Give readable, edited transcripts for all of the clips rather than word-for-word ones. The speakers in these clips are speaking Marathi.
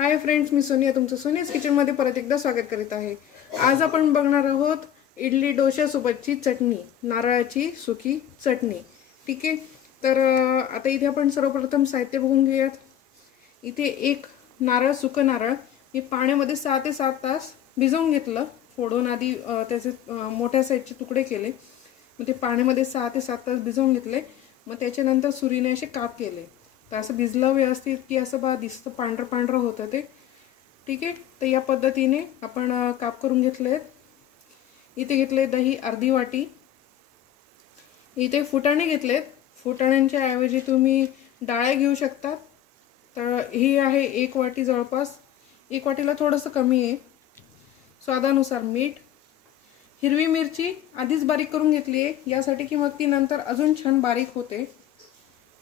हाय फ्रेंड्स, मी सोनिया तुमचं सोनियाज किचनमध्ये परत एकदा स्वागत करीत आहे। आज आपण बघणार आहोत इडली डोशा सोबतची चटणी, नारळाची सुकी चटणी। ठीक आहे, तर आता इथे आपण सर्वप्रथम साहित्य बघून घेऊयात। इथे एक नारळ, सुकं नारळ मी पाण्यामध्ये 6 ते 7 तास भिजवून घेतलं। फोडून आधी त्याचे मोठ्या साईजचे तुकडे केले, मग ते पाण्यामध्ये 6 ते 7 तास भिजवून घेतले। मग त्याच्यानंतर सुरीने असे काप केले, तर असं भिजलं व्यवस्थित की असं बा दिसतं, पांढरं पांढरं होतं ते। ठीक आहे, तर या पद्धतीने आपण काप करून घेतले। इथे घेतले दही अर्धी वाटी, इथे फुटाणे घेतलेत। फुटाण्यांच्या ऐवजी तुम्ही डाळ घेऊ शकता। तर ही आहे 1 वाटी, जवळपास 1 वाटीला थोडंसं कमी आहे। स्वादानुसार मीठ, हिरवी मिरची आधीच बारीक करून घेतली आहे यासाठी की मग ती नंतर अजून छान बारीक होते।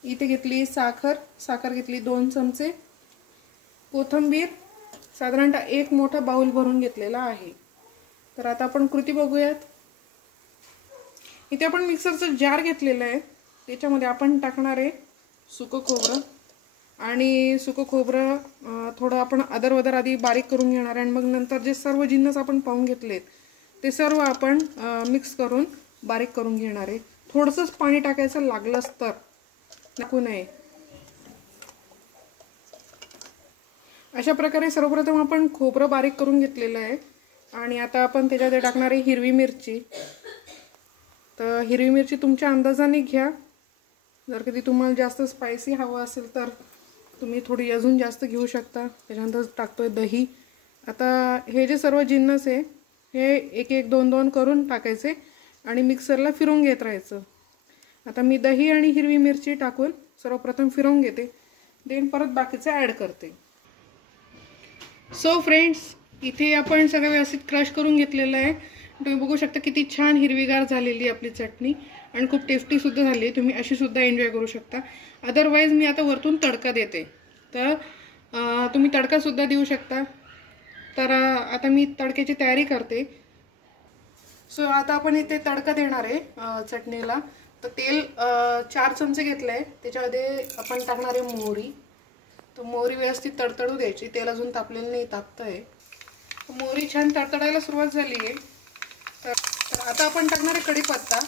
इथे घेतली साखर घेतली 2 चमचे, कोथिंबीर साधारणतः 1 मोठा बाउल भरून घेतलेला आहे। तर आता आपण कृती बघूयात। इथे आपण मिक्सरचा जार घेतलेला आहे, त्याच्यामध्ये आपण टाकणार आहे सुकं खोबरं। आणि सुकं खोबरं थोडं आपण अदरवदर आधी बारीक करून घेणार आहे, आणि मग नंतर जे सर्व जिन्नस आपण पाहून घेतलेत ते सर्व आपण मिक्स करून बारीक करून घेणार आहे। थोडंसंच पाणी टाकायचं लागलंच तर, टाकू नये। अशा प्रकारे सर्वप्रथम आपण खोबरं बारीक करून घेतलेलं आहे। आणि आता आपण त्याच्यात टाकणार आहे हिरवी मिरची। तर हिरवी मिरची तुमच्या अंदाजाने घ्या, जर कधी तुम्हाला जास्त स्पायसी हवं असेल तर तुम्ही थोडी अजून जास्त घेऊ शकता। त्याच्यानंतर टाकतोय दही। आता हे जे सर्व जिन्नस आहे हे एक एक दोन दोन करून टाकायचे आणि मिक्सरला फिरवून घेत राहायचं। आता मी दही आणि हिरवी मिरची टाकून सर्वप्रथम फिरवून घेते, देन परत बाकीचं ॲड करते। सो फ्रेंड्स, इथे आपण सगळं व्यवस्थित क्रश करून घेतलेलं आहे। तुम्ही बघू शकता किती छान हिरवीगार झालेली आपली चटणी, आणि खूप टेस्टी सुद्धा झाली। तुम्ही अशी सुद्धा एन्जॉय करू शकता। अदरवाइज मी आता वरतून तडका देते, तर तुम्ही तडका सुद्धा देऊ शकता। तर आता मी तडक्याची तयारी करते। सो आता आपण इथे तडका देणार आहे चटणीला। तर तेल 4 चमचे घेतले आहे, त्याच्यामध्ये आपण टाकणार आहे मोहरी। तर मोहरी व्यवस्थित तडतडू द्यायची, तेल अजून तापलेलं नाही, तापतंय। मोहरी छान तडतडायला सुरुवात झाली आहे, तर आता आपण टाकणार आहे कढीपत्ता।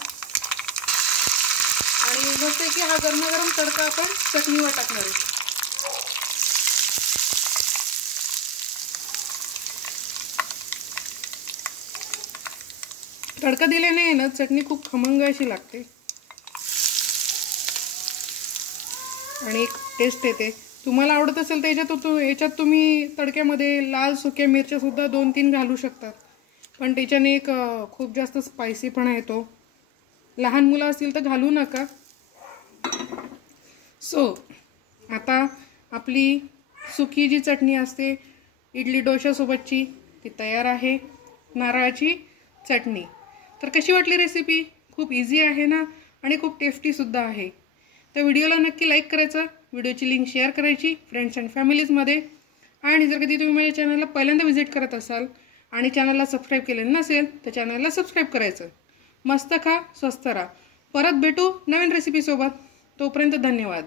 आणि मस्त की हा गरमागरम तडका आपण चटणीवर टाकणार आहे। तडका दिल्याने ना चटणी खूप खमंग अशी लागते आणि एक टेस्ट येते। तुम्हाला आवडत असेल तर याच्यात तुम्ही तडक्यामध्ये लाल सुक्या मिरच्या सुद्धा 2-3 घालू शकतात, पण त्याच्याने एक खूप जास्त स्पायसीपणा येतो। लहान मुलं असतील तर घालू नका। सो आता आपली सुकी जी चटणी असते इडली डोशा सोबतची ती तयार आहे, नारळाची चटणी। तर कशी वाटली रेसिपी? खूप इझी आहे ना, आणि खूप टेस्टी सुद्धा आहे। तर व्हिडिओला नक्की लाईक करायचं, व्हिडिओची लिंक शेअर करायची फ्रेंड्स अँड फॅमिलीजमध्ये। आणि जर कधी तुम्ही माझ्या चॅनलला पहिल्यांदा व्हिजिट करत असाल आणि चॅनलला सबस्क्राईब केलेलं नसेल तर चॅनलला सबस्क्राईब करायचं। मस्त खा, स्वस्त राहा। परत भेटू नवीन रेसिपी सोबत, तोपर्यंत धन्यवाद।